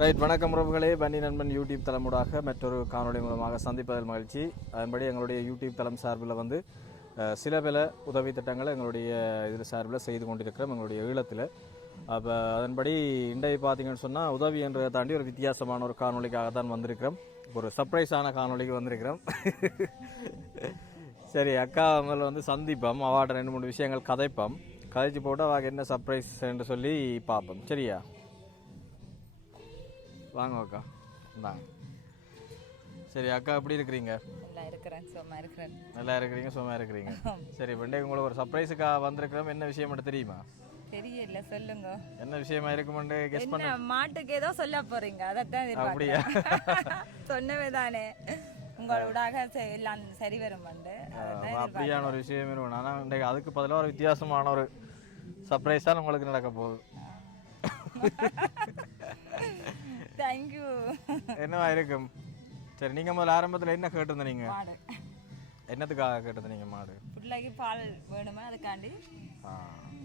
Right, வணக்கம் உறவுகளே. பன்னி நண்பன் யூடியூப் தளமூடாக மற்றொரு காணொலி மூலமாக சந்திப்பதில் மகிழ்ச்சி. அதன்படி எங்களுடைய யூடியூப் தளம் சார்பில் வந்து சில பல உதவி திட்டங்களை எங்களுடைய இதில் சார்பில் செய்து கொண்டிருக்கிறோம் எங்களுடைய ஈழத்தில். அப்போ அதன்படி இன்றைய பார்த்தீங்கன்னு சொன்னால் உதவி என்றதை தாண்டி ஒரு வித்தியாசமான ஒரு காணொலிக்காக தான் வந்திருக்கிறோம். ஒரு சர்ப்ரைஸான காணொலிக்கு வந்திருக்கிறோம். சரி, அக்கா அவங்களை வந்து சந்திப்போம், அவாட்ட 2-3 விஷயங்கள் கதைப்போம். கதைச்சு போட்டு அவள் என்ன சர்ப்ரைஸ் என்று சொல்லி பார்ப்போம். சரியா, வாங்க அக்கா. இந்தாங்க. சரி அக்கா, எப்படி இருக்கிறீங்க? நல்லா இருக்கிறேன், சும்மா இருக்கிறேன். நல்லா இருக்கிறீங்க, சும்மா இருக்கிறீங்க. சரி, வெண்டை உங்களுக்கு ஒரு சர்ப்ரைஸுக்காக வந்திருக்கிறோம். என்ன விஷயம் மட்டும் தெரியுமா? தெரியல, சொல்லுங்க. என்ன விஷயமா இருக்குமென்று கெஸ் பண்ண. மாட்டுக்கு ஏதோ சொல்ல போறீங்க, அதைத்தான் அப்படியா? சொன்னவே தானே உங்களோடாக எல்லாம் சரி வரும். அப்படியான ஒரு விஷயம் இருக்கும். ஆனால் அதுக்கு பதிலாக ஒரு வித்தியாசமான ஒரு சர்ப்ரைஸ் தான் உங்களுக்கு நடக்க போகுது. தேங்க்யூ. என்னவா இருக்கும்? சரி, நீங்கள் முதல்ல ஆரம்பத்தில் என்ன கேட்டிருந்தீங்க? மாடு. என்னத்துக்காக கேட்டிருந்தீங்க? மாடு பிள்ளைக்கு பால் வேணுமா, அதுக்காண்டி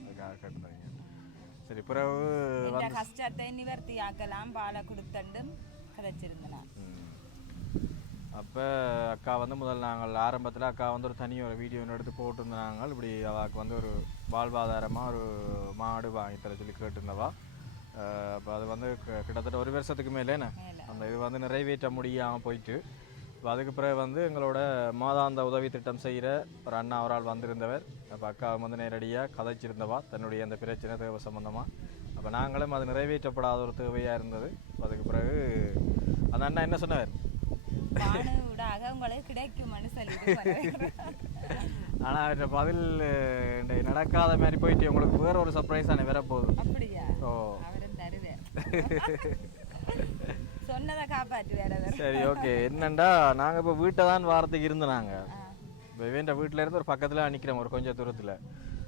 அதுக்காக கேட்டிருந்தீங்க. சரி, பிறகு இந்த கஷ்டத்தை நிவர்த்தி ஆக்கலாம் பாலை கொடுத்தண்டு கதைச்சிருந்தேன். அப்போ அக்கா வந்து முதல்ல நாங்கள் ஆரம்பத்தில் அக்கா வந்து ஒரு ஒரு வீடியோ எடுத்து போட்டிருந்தாங்க. இப்படி அவளுக்கு வந்து ஒரு வாழ்வாதாரமாக ஒரு மாடு வாங்கி தர சொல்லி கேட்டிருந்தவா. அப்போ அது வந்து கிட்டத்தட்ட 1 வருஷத்துக்கு மேலேண்ணே அந்த இது வந்து நிறைவேற்ற முடியாமல் போயிட்டு, இப்போ அதுக்கு பிறகு வந்து எங்களோட மாதாந்த உதவி திட்டம் செய்கிற ஒரு அண்ணா அவரால் வந்திருந்தவர். அப்போ அக்கா வந்து நேரடியாக கதைச்சிருந்தவா தன்னுடைய அந்த பிரச்சனை தேவை சம்மந்தமாக. அப்போ நாங்களும் அது நிறைவேற்றப்படாத ஒரு தேவையாக இருந்தது. அதுக்கு பிறகு அந்த அண்ணா என்ன சொன்னார்? உங்களுக்கு கிடைக்கும்னு சொல்லிட்டு. ஆனால் அவற்றை பதில் நடக்காத மாதிரி போயிட்டு உங்களுக்கு வேற ஒரு சர்ப்ரைஸ் தானே வேற போகுது. அப்படியா? ஓ, அவரும் தருவேன். சொன்னதை காப்பாற்றி வேற. சரி, ஓகே. என்னண்டா நாங்கள் இப்போ வீட்டை தான் வாரத்துக்கு இருந்தாங்க. இப்போ வேண்ட வீட்டில் இருந்து ஒரு பக்கத்தில் நிற்கிறோம், ஒரு கொஞ்சம் தூரத்தில்.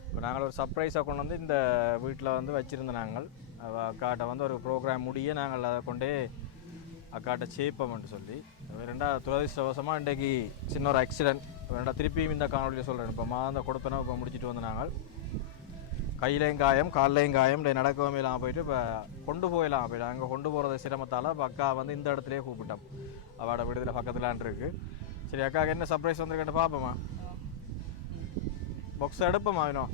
இப்போ நாங்கள் ஒரு சர்ப்ரைஸாக கொண்டு வந்து இந்த வீட்டில் வந்து வச்சுருந்தோம். நாங்கள் அக்காட்ட வந்து ஒரு ப்ரோக்ராம் முடிய நாங்கள் அதை கொண்டே அக்காட்ட சேப்பம்னு சொல்லி. ரெண்டாவது துரதிருஷ்டவசமாக இன்றைக்கு சின்ன ஒரு ஆக்சிடென்ட். திருப்பியும் இந்த காணொலியில் சொல்கிறேன். இப்போ மாத கொடுப்பனை இப்போ முடிச்சுட்டு வந்து நாங்கள் கையிலையும் காயம் கால்லையும் காயம் நடக்கவும் இல்லாமல் போயிட்டு இப்போ கொண்டு போயிடலாம். போயிட்டு அங்கே கொண்டு போகிறது சிரமத்தால் இப்போ அக்கா வந்து இந்த இடத்துலேயே கூப்பிட்டோம். அவட விடுதலை பக்கத்துலான் இருக்குது. சரி, அக்காவுக்கு என்ன சர்ப்ரைஸ் வந்துருக்கேன்னு பார்ப்போமா? பாக்ஸ் எடுப்போமா இன்னும்?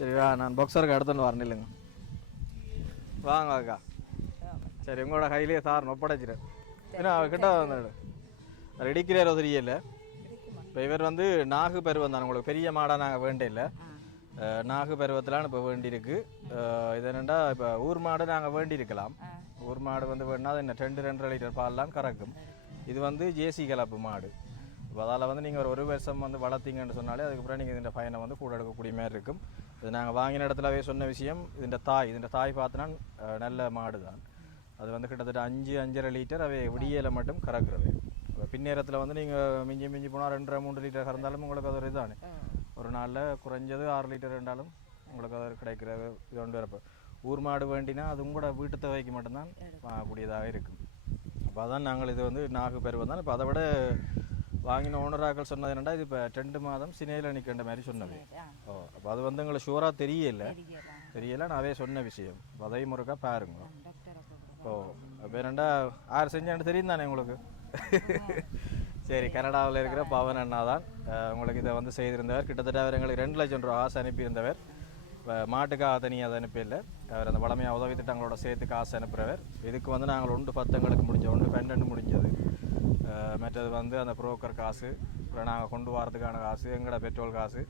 சரிவா, நான் பாக்ஸருக்கு எடுத்துன்னு வரணும் இல்லைங்க. வாங்க அக்கா. சரி, உங்களோட கையிலேயே சார் ஒப்படைச்சிட்டேன். ஏன்னா கிட்ட வந்தாடு ரெடிக்கிறாரோ தெரியல. இப்போ இவர் வந்து நாகு பருவம் தான். உங்களுக்கு பெரிய மாடாக நாங்கள் வேண்டே இல்லை, நாகு பருவத்திலான்னு இப்போ வேண்டியிருக்கு. இது என்னென்னா இப்போ ஊர் மாடு நாங்கள் வேண்டியிருக்கலாம். ஊர் மாடு வந்து வேணுன்னா அது என்ன 2-2.5 லிட்டர் பால்லாம் கறக்கும். இது வந்து ஜேசி கலப்பு மாடு. இப்போ அதால் வந்து நீங்கள் ஒரு வருஷம் வந்து வளர்த்தீங்கன்னு சொன்னாலே அதுக்கப்புறம் நீங்கள் இந்த பயனை வந்து கூட எடுக்கக்கூடிய மாதிரி இருக்கும். இது நாங்கள் வாங்கின இடத்துலவே சொன்ன விஷயம். இதுன்ற தாய் பார்த்தோன்னா நல்ல மாடு தான். அது வந்து கிட்டத்தட்ட 5-5.5 லிட்டர் அவை விடியலை மட்டும் கறக்குறவை. பின்னேரத்தில் வந்து நீங்கள் மிஞ்சி போனால் 2-3 லிட்டர் கறந்தாலும் உங்களுக்கு அது ஒரு இதுதானே. ஒரு நாளில் குறைஞ்சது 6 லிட்டர் இருந்தாலும் உங்களுக்கு அது கிடைக்கிற இது கொண்டு வரப்போ. ஊர் மாடு வேண்டினா அதுவும் கூட வீட்டு தேவைக்கு மட்டும்தான் வாங்கக்கூடியதாக இருக்கும். அப்போ அதான் நாங்கள் இது வந்து நாகு பருவம் தான். இப்போ அதை விட வாங்கின ஓனராக்கள் சொன்னது என்னென்னா இது இப்போ 2 மாதம் சினையில் நிற்கின்ற மாதிரி சொன்னது. ஓ, அப்போ அது வந்து எங்களை ஷூராக தெரியல நாவே சொன்ன விஷயம். அதையும் முருக்கா பாருங்க. ஓ, அப்போ என்னண்டா யார் செஞ்சான்னு தெரியும் தானே உங்களுக்கு? சரி, கனடாவில் இருக்கிற பவன் அண்ணா தான் உங்களுக்கு இதை வந்து செய்திருந்தவர். கிட்டத்தட்ட அவர் எங்களுக்கு 2 லட்சம் ரூபா ஆசை அனுப்பியிருந்தவர். இப்போ மாட்டுக்காக தனியாக அதை அனுப்பியில்லை, அவர் அந்த வளமையாக உதவி திட்டங்களோட சேர்த்து காசு அனுப்புகிறவர். இதுக்கு வந்து நாங்கள் 1 எங்களுக்கு முடிஞ்சோம், 1 12 முடிஞ்சது. மற்றது வந்து அந்த புரோக்கர் காசு, அப்புறம் நாங்கள் கொண்டு வரதுக்கான காசு, எங்களோட பெட்ரோல் காசு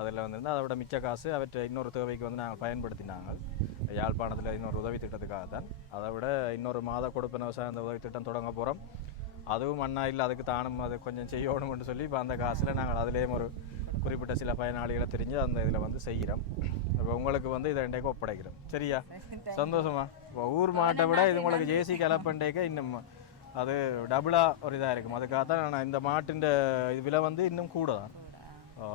அதில் வந்துருந்து அதை விட மிச்ச காசு அவற்றை இன்னொரு தேவைக்கு வந்து நாங்கள் பயன்படுத்தினாங்க. யாழ்ப்பாணத்தில் இன்னொரு உதவி திட்டத்துக்காக தான். அதை விட இன்னொரு மாத கொடுப்பன அந்த உதவி திட்டம் தொடங்க போகிறோம். அதுவும் அண்ணா இல்லை, அதுக்கு தானும் அது கொஞ்சம் செய்யணும்னு சொல்லி இப்போ அந்த காசில் நாங்கள் அதுலேயும் ஒரு குறிப்பிட்ட சில பயனாளிகளை தெரிஞ்சு அந்த இதில் வந்து செய்கிறோம். இப்போ உங்களுக்கு வந்து இதை 2க்கு ஒப்படைக்கிறோம். சரியா, சந்தோஷமா? இப்போ ஊர் மாட்டை விட இது உங்களுக்கு ஜேசி கலப்பண்டேக்க இன்னும் அது டபுளாக ஒரு இதாக இருக்கும். அதுக்காக தான் நான் இந்த மாட்டின் விலை வந்து இன்னும் கூட தான்.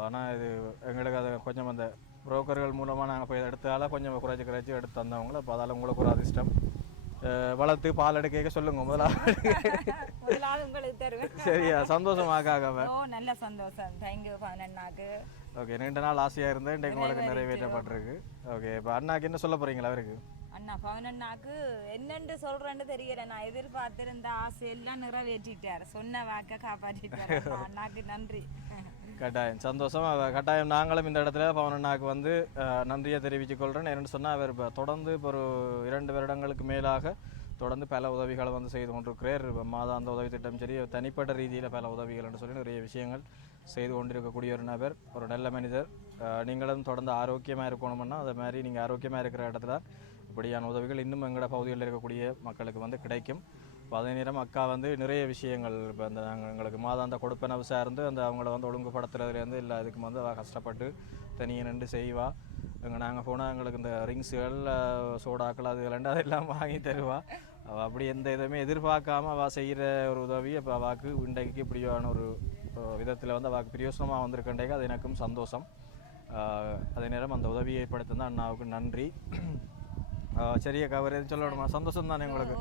ஆனால் இது எங்களுக்கு அது கொஞ்சம் அந்த புரோக்கர்கள் மூலமாக நாங்கள் போய் எடுத்தால கொஞ்சம் குறைச்சி எடுத்து தந்தவங்கள. இப்போ அதால் உங்களுக்கு ஒரு அதிர்ஷ்டம். வளர்த்து பால் எடுக்க சொல்லுங்க முதலாவது உங்களுக்கு தருவேன். சரியா, சந்தோஷமாக்காக. நல்ல சந்தோஷம். தேங்க்யூ அண்ணாக்கு. ஓகே, 2 நாள் ஆசையாக இருந்தேன், இன்றைக்கு உங்களுக்கு நிறைவேற்றப்பட்டிருக்கு. ஓகே, இப்போ அண்ணாக்கு என்ன சொல்ல போகிறீங்களா அவருக்கு? அண்ணா பவனண்ணாக்கு என்னன்னு சொல்றேன்னு தெரியல. நான் எதிர்பார்த்திருந்த ஆசையெல்லாம் நிறைவேற்றிட்டார், சொன்ன வாக்க காப்பாற்றிட்டார். அண்ணாக்கு நன்றி. கட்டாயம் சந்தோஷம். கட்டாயம் நாங்களும் இந்த இடத்துல பவனண்ணாக்கு வந்து நன்றியை தெரிவித்துக் கொள்கிறேன். என்னென்னு சொன்னால் அவர் இப்போ தொடர்ந்து இப்போ ஒரு 2 வருடங்களுக்கு மேலாக தொடர்ந்து பல உதவிகளை வந்து செய்து கொண்டிருக்கிறார். மாதாந்த உதவி திட்டம் சரி, தனிப்பட்ட ரீதியில் பல உதவிகள் என்று சொல்லி நிறைய விஷயங்கள் செய்து கொண்டிருக்கக்கூடிய ஒரு நபர், ஒரு நல்ல மனிதர். நீங்களும் தொடர்ந்து ஆரோக்கியமாக இருக்கணும்னா அதே மாதிரி நீங்கள் ஆரோக்கியமாக இருக்கிற இடத்துல இப்படியான உதவிகள் இன்னும் எங்களோட பகுதிகளில் இருக்கக்கூடிய மக்களுக்கு வந்து கிடைக்கும். இப்போ அதே நேரம் அக்கா வந்து நிறைய விஷயங்கள் இப்போ அந்த நாங்கள் எங்களுக்கு மாதாந்த கொடுப்பனவு சார்ந்து அந்த அவங்கள வந்து ஒழுங்குபடுத்துறதுலேருந்து இல்லை அதுக்கு வந்து அவள் கஷ்டப்பட்டு தனியாக நின்று செய்வா. நாங்கள் போனால் எங்களுக்கு இந்த ரிங்ஸுகள் சோடாக்கள் அதுகள் அதெல்லாம் வாங்கி தருவா. அவள் அப்படி எந்த இதுவுமே எதிர்பார்க்காம அவள் செய்கிற ஒரு உதவி இப்போ அவாக்கு இன்றைக்கு இப்படியான ஒரு விதத்தில் வந்து அவாக்கு பிரயோசனமாக வந்திருக்கின்றே அது எனக்கும் சந்தோஷம். அதே நேரம் அந்த உதவியை ஏற்படுத்தினா அண்ணாவுக்கு நன்றி. சரி அக்கா, ஒரு எதுவும் சொல்லணுமா? சந்தோஷம் தானே உங்களுக்கு?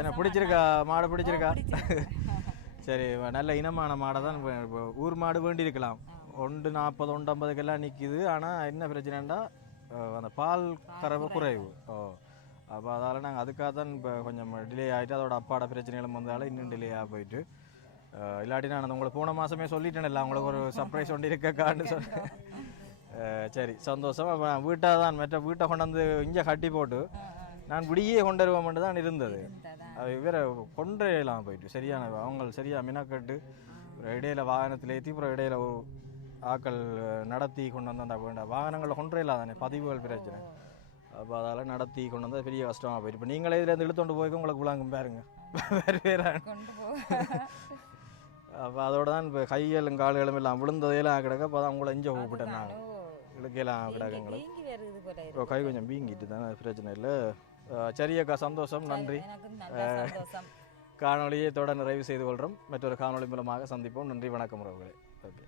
என்ன பிடிச்சிருக்கா மாடை? பிடிச்சிருக்கா? சரி, நல்ல இனமான மாடை தான். ஊர் மாடு வேண்டி இருக்கலாம், 140 150 நிற்கிது. ஆனால் என்ன பிரச்சனைண்டா அந்த பால் கறவை குறைவு. அப்போ அதால் நாங்கள் அதுக்காக தான் இப்போ கொஞ்சம் டிலே ஆகிட்டு அதோட அப்பாட பிரச்சனைகளும் வந்தாலும் இன்னும் டிலே ஆக போயிட்டு. இல்லாட்டி நான் உங்களுக்கு போன மாதமே சொல்லிட்டேன் இல்லை உங்களுக்கு ஒரு சர்ப்ரைஸ் ஒன்று இருக்கக்கான்னு சொன்னேன். சரி சந்தோஷம். அப்போ நான் வீட்டாக தான் மற்ற வீட்டை கொண்டாந்து இங்கே கட்டி போட்டு நான் விடியே கொண்டு வருவோம்ட்டு தான் இருந்தது. அது வேற கொண்டெல்லாம் போயிட்டு சரியான அவங்க சரியாக மினக்கட்டு இடையில வாகனத்தில் ஏற்றி அப்புறம் இடையில ஆக்கள் நடத்தி கொண்டு வந்து அந்த வேண்டாம் வாகனங்களில் கொண்டே தானே பதிவுகள் பிரச்சனை. அப்போ அதால் நடத்தி கொண்டு வந்தால் பெரிய கஷ்டமாக போயிட்டு. இப்போ நீங்களே இதில் இழுத்தொண்டு போய்க்கு உங்களுக்கு விளாங்கும் பாருங்க வேறு வேறு. அப்போ அதோட தான் இப்போ கைகளும் கால்களும் எல்லாம் விழுந்ததையெல்லாம் கிடக்க அப்போ தான் உங்களை இங்கே கூப்பிட்டேன் நான் இழுக்கையெல்லாம் கிடக்குங்களுக்கு கை கொஞ்சம் வீங்கிட்டு தானே பிரச்சனை இல்லை. சரியக்கா, சந்தோஷம், நன்றி. காணொலியை தொடர் நிறைவு செய்து கொள்கிறோம். மற்றொரு காணொலி மூலமாக சந்திப்போம். நன்றி, வணக்கம் உறவுகளே. ஓகே.